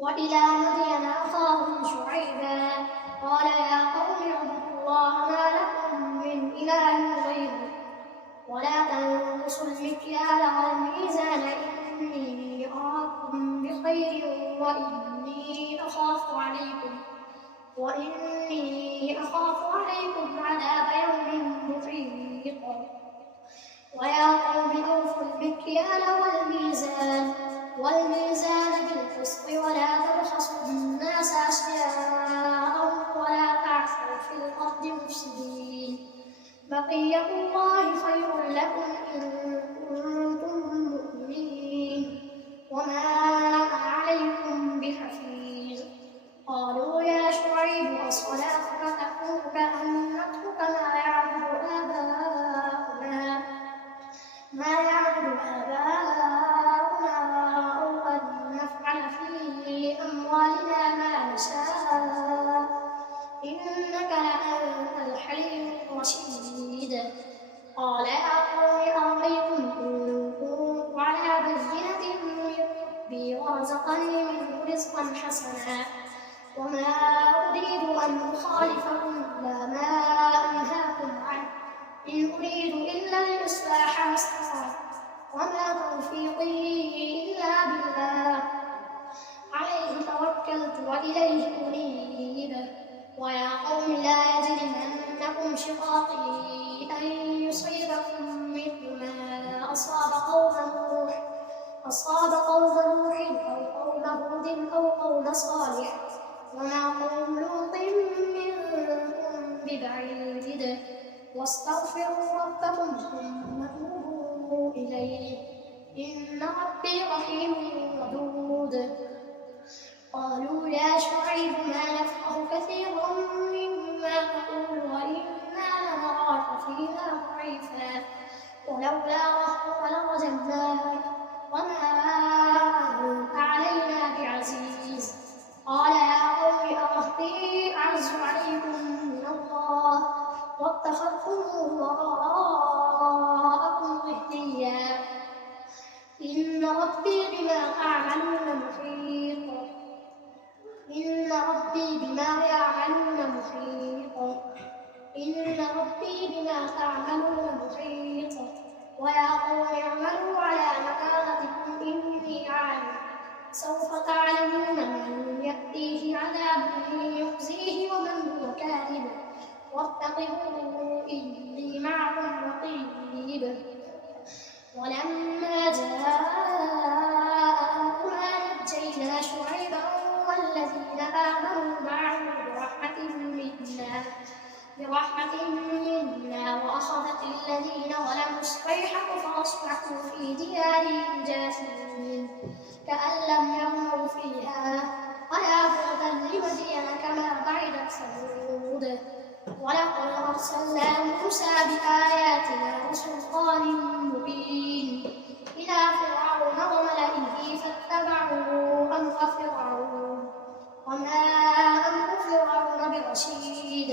وإلى مدين أخاهم شعيبا قال يا قوم اعبدوا الله ما لكم من إله غيره ولا تنقصوا المكيال والميزان إني أراكم بخير وإني أخاف عليكم عذاب يوم محيط. ويا قوم أوفوا المكيال والميزان بالقسط ولا تبخسوا الناس أشياءهم ولا تعثوا في الأرض مفسدين. بقية الله خير لكم إن كنتم مؤمنين وما أنا عليكم بحفيظ. قالوا يا شعيب أصلاتك تأمرك أن نترك ما يعبد آباؤنا أو أن نفعل في أموالنا ما نشاء إنك لأنت الحليم الرشيد. قال يا قوم أرأيتم إن كنت على بينة من ربي ورزقني منه رزقا حسنا وما أريد أن أخالفكم إلى ما أنهاكم عنه إن أريد إلا الإصلاح ما استطعت وما توفيقي إلا بالله عليه توكلت وإليه أنيب. ويا قوم لا يجرمنكم شقاقي أن يصيبكم مثل ما أصاب قوم نوح أو قوم هود أو قوم صالح وما قوم لوط منكم ببعيد. واستغفروا ربكم ثم توبوا إليه إن ربي رحيم ودود. قالوا يا شعيب ما نفقه كثيرا مما تقول وإنا لنراك فينا ضعيفا ولولا رهطك لرجمناك وما أنت علينا بعزيز. قال يا قوم أرهطي أعز عليكم من الله واتخذتم وراءكم ظهريا إن ربي بما تعملون محيط. ويا قوم اعملوا على مكانتكم إني عامل سوف تعلمون من يأتيه عذاب يخزيه ومن هو كاذب واتقوا إني معكم رقيب. ولما جاء أمرنا نجينا شعيبا والذين آمنوا معه برحمة منا وأخذت الذين ظلموا الصيحة فأصبحوا في ديارهم جاثمين كأن لم يغنوا فيها ولا بعدا لمدين كما بعدت ثمود. ولقد أرسلنا موسى بآياتنا وسلطان مبين إلى فرعون وملئه فاتبعوا أمر فرعون وما أمر فرعون برشيد.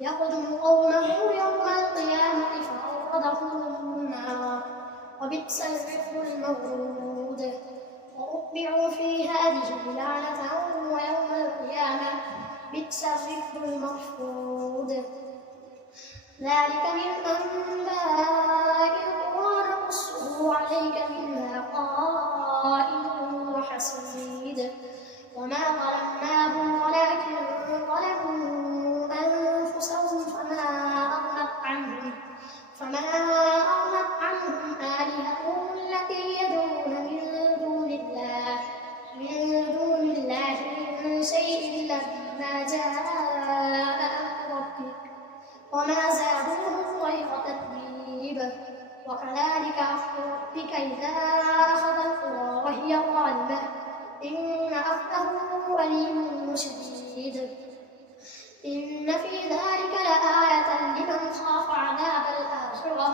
يقدم قومه يوم القيامة فأوردهم النار وبئس الرفد المورود. وأتبعوا في هذه لعنة ويوم القيامة بئس الرفد المرفود. ذلك من أنباء القرى نقصه عليك منها قائم وحصيد. وما ظلمناهم ولكن ظلموا أنفسهم فما أغنت عنهم آلهتهم التي يدعون من دون الله من شيء لما جاء أمر ربك وما زادوهم غير تتبيب. وكذلك أخذ ربك إذا أخذ القرى وهي ظالمة إن أخذه أليم شديد. إن في ذلك لآية لمن خاف عذاب الآخرة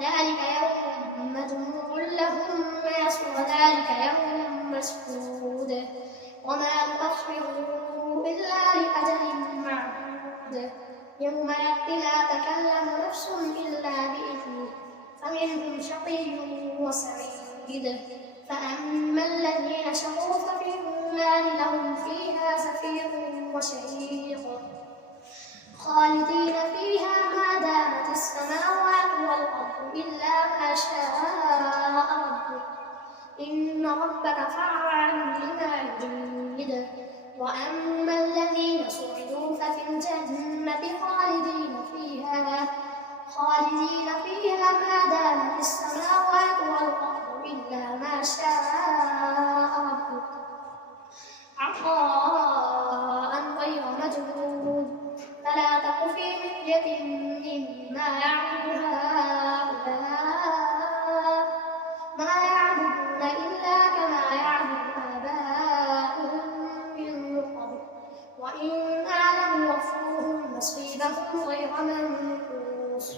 ذلك يوم مجموع له الناس وذلك يوم مسعود. وما نؤخره إلا لأجل معدود يوم يأتي لا تكلم نفس إلا بإذنه فمنهم شقي وسعيد. فأما الذين شقوا ففي زفير وشهيق خالدين فيها ما دامت السماوات والأرض إلا ما شاء ربك إن ربك فعال لما يريد وأما الذين سعدوا ففي الجنة خالدين فيها ما دامت السماوات والأرض إلا ما شاء ربك عطاء غير مجنون فلا تك في مرية مما يعبد هؤلاء ما يعبدون إلا كما يعبد آباؤهم من قبل وإنا لنوفوهم نصيبهم غير منقوص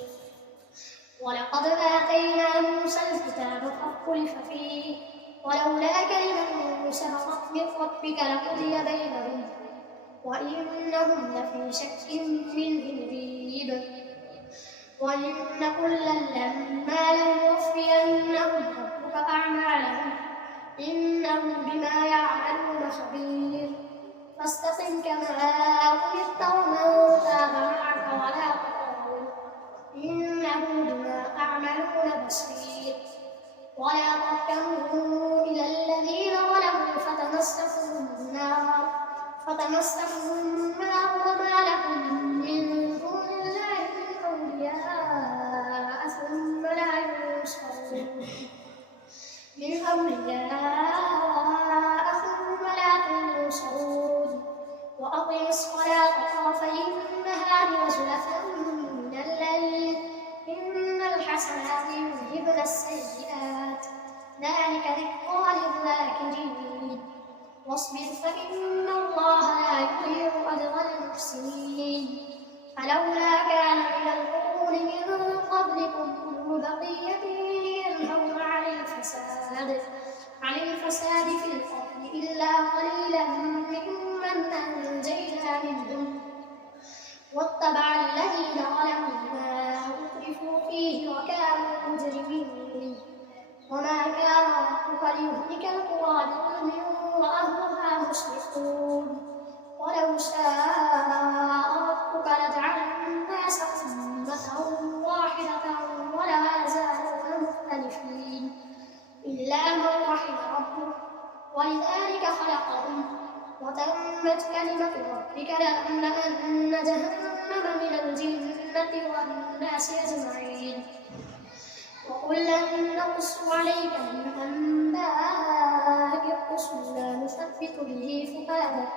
ولقد آتينا موسى الكتاب فاختلف فيه ولولا كلمة سبقت من ربك لقضي بينهم وإنهم لفي شك منه مريب وإن كلا لما لنوفينهم ربك أعمالهم إنه بما يعملون خبير فاستقم كما أمرت ومن تاب معك ولا تطغوا إنه بما تعملون بصير ولا تركنوا إلى الذين ظلموا فتمسكوا النار وما لكم من دون الله من أولياء ثم لا ينصرون وأقم الصلاة طرفي النهار وزلفا من الليل إن الحسنات يذهبن السيئات ذلك ذكرى للذاكرين واصبر فإن الله لا يضيع أجر المحسنين فلولا كان من القرون من قبلكم أولو بقية ينهون عن الفساد في الأرض إلا قليلا ممن أنجينا منهم واتبع الذين ظلموا ما أترفوا فيه وكانوا مجرمين وما كان ربك ليهلك القرى بظلم وأهلها مصلحون ولو شاء ربك لجعل الناس أمة واحدة ولا يزالون مختلفين إلا من رحم ربك ولذلك خلقهم وتمت كلمة ربك لأملأن جهنم من الجنة والناس أجمعين وكلا نقص عليك من أنباء الرسل لا نثبت به فؤادك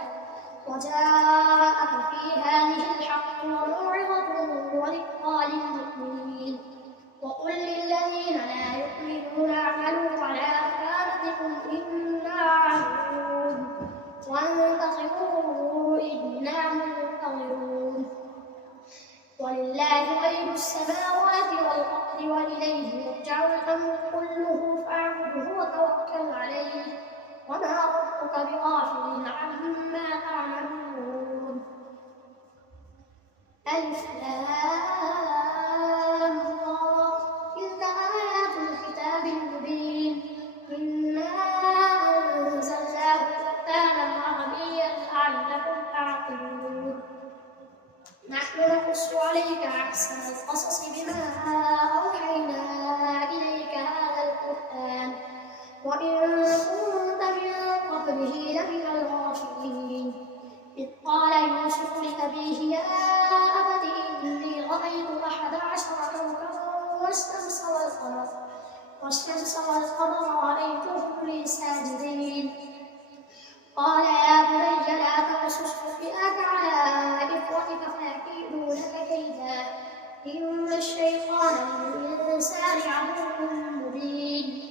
وجاءك في هذه الحق وموعظة وذكرى للمؤمنين وقل للذين لا يؤمنون اعملوا على مكانتكم إنا عاملون وانتظروا إنا منتظرون ولله غيب السماوات والأرض وإليه يرجع الأمر كله فاعبده وتوكل عليه وما ربك بغافل عما تعملون ألف لام را تلك آيات الكتاب المبين إنا أنزلناه قرآنا عربيا لعلكم تعقلون نحن نقص عليك أحسن القصص بما أوحينا إليك هذا القرآن وإن كنت من قبله لمن الغافلين إذ قال يوسف لأبيه يا أبت إني رأيت 11 كوكبا والشمس والقمر رأيتهم لي ساجدين قال يا بني لا تقصص رؤياك على إخوتك فيكيدوا لك كيدا إن الشيطان للإنسان عدو مبين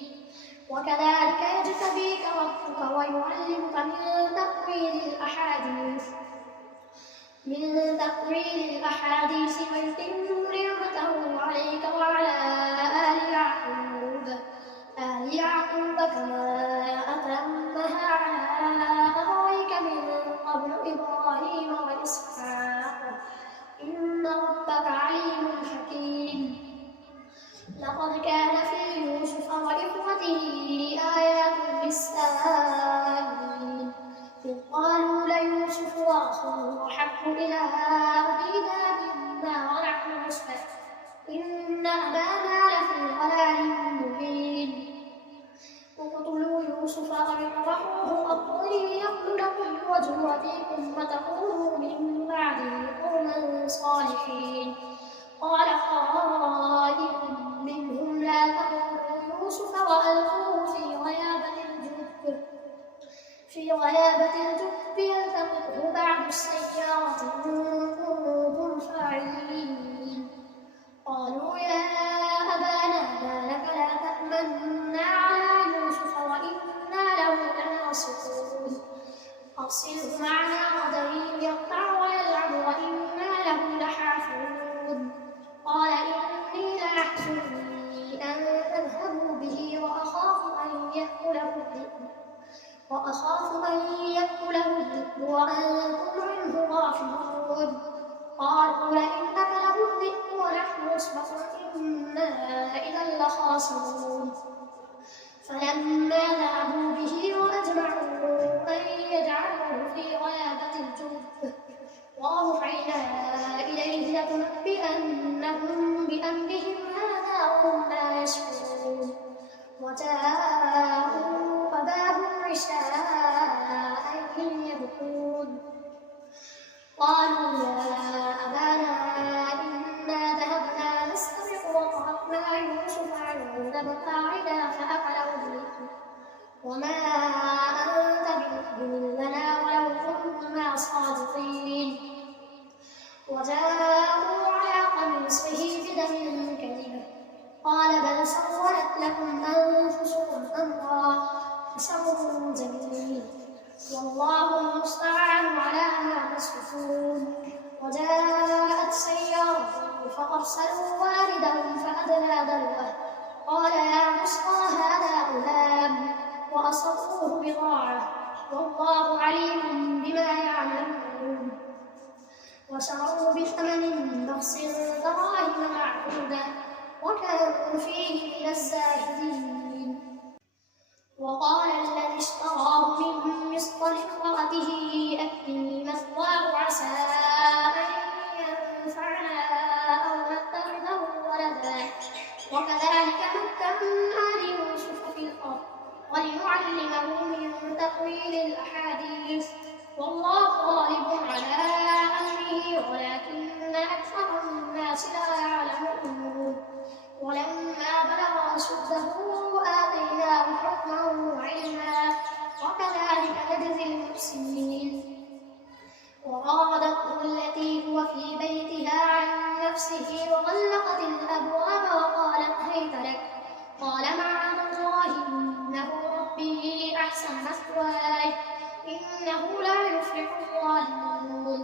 وكذلك يجتبيك ربك ويعلمك من تأويل الأحاديث ويتم نعمته عليك وعلى آل يعقوب كما أتمها على أبويك من قبل إبراهيم وإسحاق إن ربك عليم حكيم لقد كان في يوسف وإخوته آيات للسائلين إذ قالوا ليوسف تفرحوه أفضل يكن لكم وجه أبيكم وتكونوا من بعده قوما صالحين. قال قائل منهم لا تقتلوا يوسف وألقوه في غيابة الجب يلتقطه بعض السيارة إن كنتم فاعلين. قالوا يا أبانا ما لك لا تأمنا على يوسف وإنا له لناصحون أرسله معنا غدا يرتع ويلعب وإنا له لحافظون. قال إني ليحزنني أن تذهبوا به وأخاف أن يأكله الذئب وأنتم عنه غافلون. قالوا لئن أكله الذئب ونحن عصبة إنا إذا لخاسرون. فلما ذهبوا به وأجمعوا أن يجعلوه في غيابة الجب وأوحينا إليه لتنبئنهم بأمرهم هذا وهم لا يشعرون. وجاءوا أباهم عشاء يبكون. قالوا يا أبانا إنا ذهبنا نستبق وتركنا يوسف عند متاعنا فأكله الذئب وما أنت بمؤمن لنا ولو كنا صادقين. وجاءوا على قميصه بدم كذب قال بل سولت لكم أنفسكم أمرا فصبر جميل والله المستعان على ما تصفون. وجاءت سيارة فأرسلوا واردهم فأدلى دلوه قال يا بشرى هذا غلام وأصروه بضاعة والله عليم بما يعملون. وشروا بثمن بخس دراهم معدودة وكانوا فيه من الزاهدين. وقال الذي اشتراه من مصر لامرأته أكرمي مثواه عسى أن ينفعنا أو نتخذه ولدا وكذلك مكنا ليوسف في الأرض ولنعلمه من تأويل الأحاديث والله غالب على أمره ولكن أكثر الناس لا يعلمون. ولما بلغ أشده آتيناه حكما وعلما وكذلك نجزي المحسنين. وراودته التي هو في بيتها عن نفسه وغلقت الأبواب وقالت هيت لك قال معاذ الله إنه ربي أحسن مثواي إنه لا يفلح الظالمون.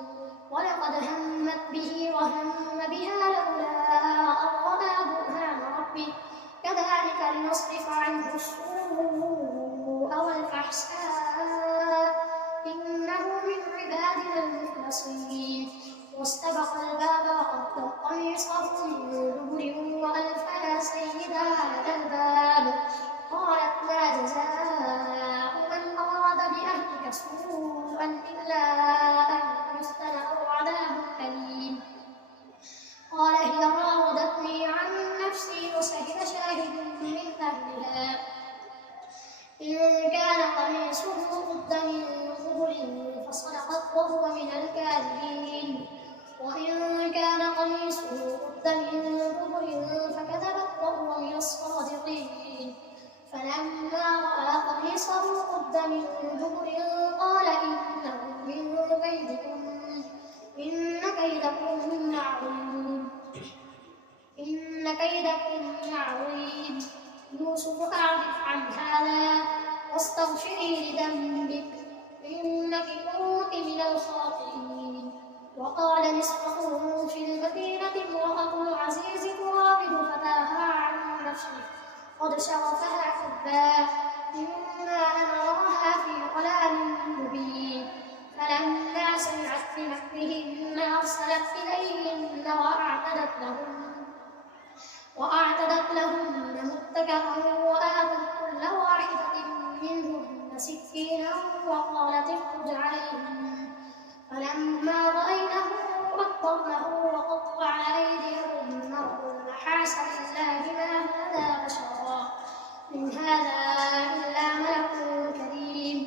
ولقد همت به وهم بها لولا أن رأى برهان ربه كذلك لنصرف عنه السوء والفحشاء إنه من عبادنا المخلصين. واستبق الباب وقد قميصه من دبر وألف يا سيدها لدى الباب قالت ما جزاء من أراد بأهلك سوءا إلا أن يسجن أو عذاب أليم. قال هي راودتني عن نفسي وشهد شاهد من أهلها إن كان قميصه قد من قبل فصدقت وهو من الكاذبين وإن كان قميصه قد من قبل فكذبت وهو من الصادقين. فلما رأى قميصه قد من دبر قال إنه من كيدكم إن كيدكم عظيم. يوسف أعرض عن هذا واستغفري لذنبك إنك كنت من الخاطئين. وقال نسوة في المدينة امرأة العزيز تراود فتاها عن نفسه قد شغفها حبا إنا لنراها في ضلال مبين. فلما سمعت بمكرهن أرسلت إليهن وأعتدت لهن متكئا وآتت كل واحدة منهن سكينا وقالت اخرج عليهن. فلما رأينه أكبرنه وقطعن أيديهن وقلن حاش لله ما هذا بشرا إن هذا إلا ملك كريم.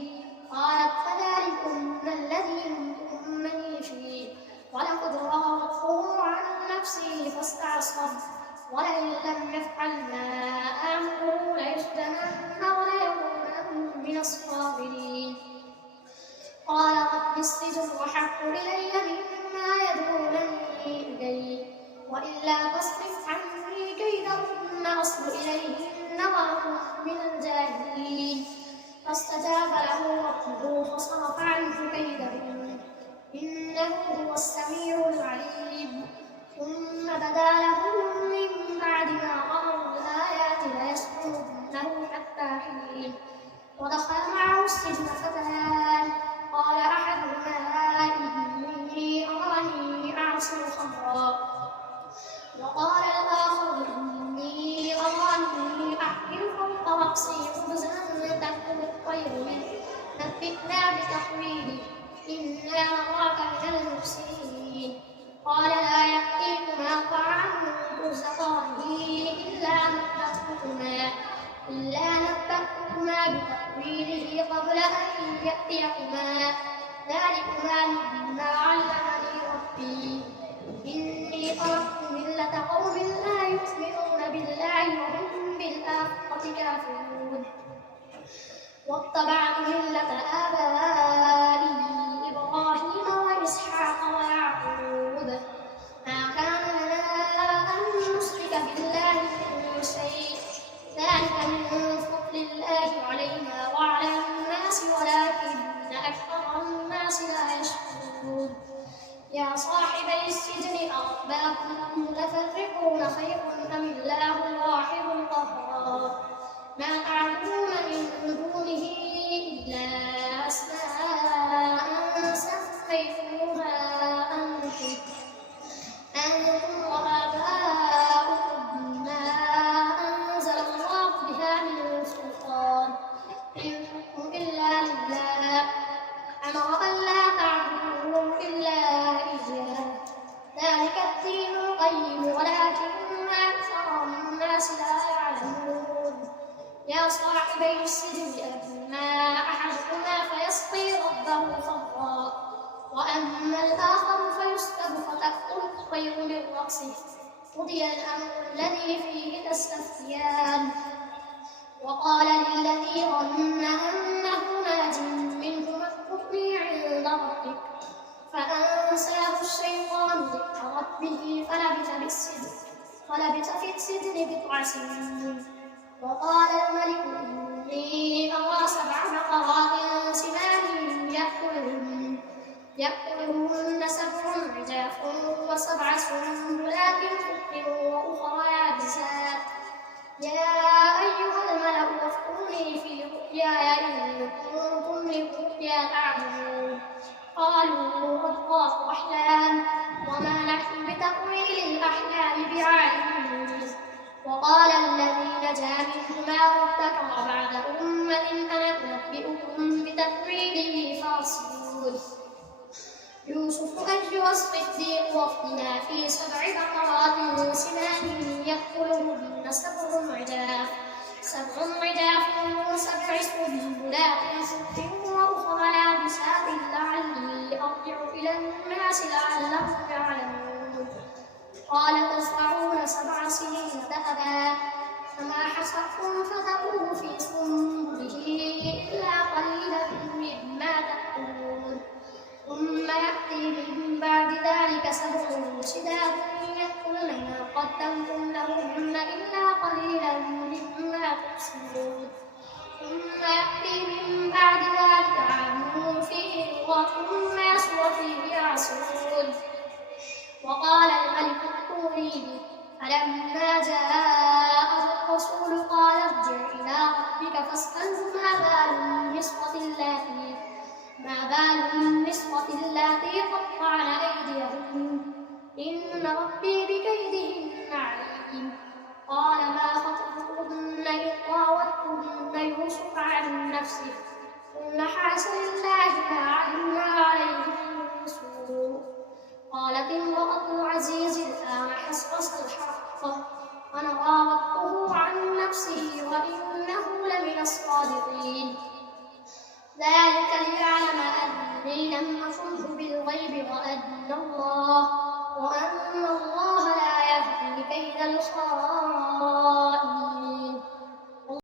أحب إلي مما يدعونني إليه وإلا تصرف عني كيدهن أصب إليهن وأكن من الجاهلين فاستجاب له ربه فصرف عنه كيدهن إنه هو السميع العليم ثم بدا لهم من بعد ما رأوا الآيات ليسجننه حتى حين ودخل معه السجن فتيان قال أحدهما إني أراني أعصر خمرا وقال الآخر إني أراني أحمل فوق رأسي خبزا تأكل الطير منه نبئنا بتحويله إنا نراك من المحسنين قال لا يأتيكما طعام ترزقانه إلا نبأتكما بتأويله قبل أن يأتيكما ذلكما مما علمني ربي إني تركت ملة قوم لا يؤمنون بالله وهم بالآخرة كافرون واتبعت ملة آبائي إبراهيم وإسحاق ويعقوب ما كان لنا أن نشرك بالله من شيء ذلك من فضل الله علينا وعلى الناس ولكن أكثر الناس لا يشكرون يا صاحبي السجن أأرباب متفرقون خير أم الله الواحد القهار ما تعبدون من دونه إلا أسماء سميتموها أنتم وآباؤكم ما أنزل الله بها من سلطان إن حكم إلا لله أمر أن لا تعبدوا إلا إياه ذلك الدين القيم ولكن أكثر الناس لا يعلمون يا صاحبي السجن أما أحدهما فيسقي ربه خمرا وأما الآخر فيسلب فتأكل الطير من رأسه قضي الأمر الذي فيه تستفتيان وقال للذي ظن أنه ناج منه اذكرني عند ربك فأنساه الشيطان ذكر ربه فلبث في السجن بضع سنين وقال الملك إني أرى 7 بقرات سمان يأكلهن 7 عجاف و7 سنبلات خضر وأخرى يابسات يا أيها الملأ افتوني في رؤياي إن كنتم للرؤيا تعبدون قالوا أضغاث أحلام وما نحن بتأويل الأحلام بعالمين وقال الذي نجا منهما وادكر بعد أمة أنا أنبئكم بتأويله فارسلون يوسف أيها الصديق وافتنا في 7 بقرات سمان يأكلهن 7 عجاف و7 سنبلات خضر وأخرى يابسات لعلي أرجع إلى الناس لعلهم يعلمون قال تزرعون 7 سنين دأبا فما حصدتم فذروه في سنبله إلا قليلا مما تأكلون ثم يأتي من بعد ذلك 7 شداد يأكلن ما قدمتم لهن إلا قليلا مما تحصنون ثم يأتي من بعد ذلك عام فيه يغاث الناس وفيه يعصرون وقال الملك ائتوني به فلما جاءه الرسول قال ارجع إلى ربك فاسأله ما بال النسوة اللاتي قطعن أيديهن إن ربي بكيدهن عليم قال ما خطبكن إذ راوتن يوسف عن نفسه قلن حاش لله ما علمنا عليه من سوء قالت امرأة العزيز الآن حصحص الحق أنا راودته عن نفسه وإنه لمن الصادقين ذلك ليعلم أني لم أخنه بالغيب وأن الله